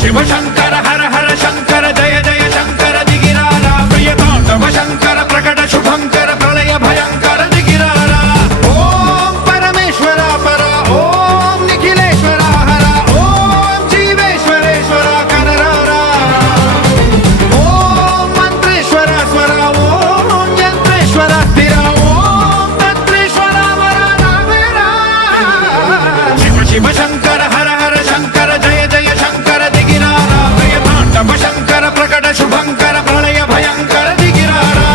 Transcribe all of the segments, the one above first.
శివ శంకర హర హర శంకర జయ జయ శంకర దిగిరారా ప్రియతాండవ శంకర ప్రకట శుభంకర ప్రళయ భయంకర దిగిరారా ఓం పరమేశ్వర పర ఓం నిఖిలేశ్వర హర ఓం జీవేశ్వరేశ్వర కనరారా ఓం మంత్రేశ్వర స్వర ఓం యంత్రేశ్వర స్థిర ఓం తంత్రేశ్వర వర నావేరా శివ శివ శంకర హర హర శంకర జయ జయ శంకర దిగిరారా ప్రియతాండవ శంకర ప్రకట శుభంకర ప్రళయ భయంకర దిగిరారా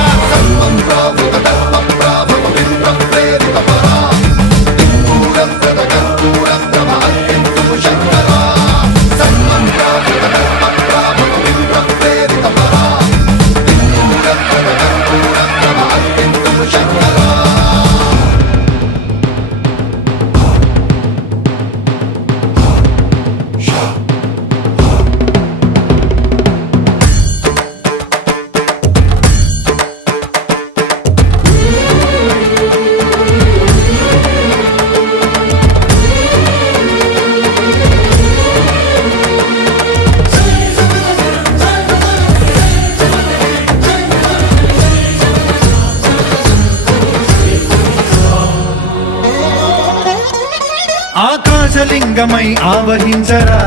ఆకాశలింగమై ఆవహించరా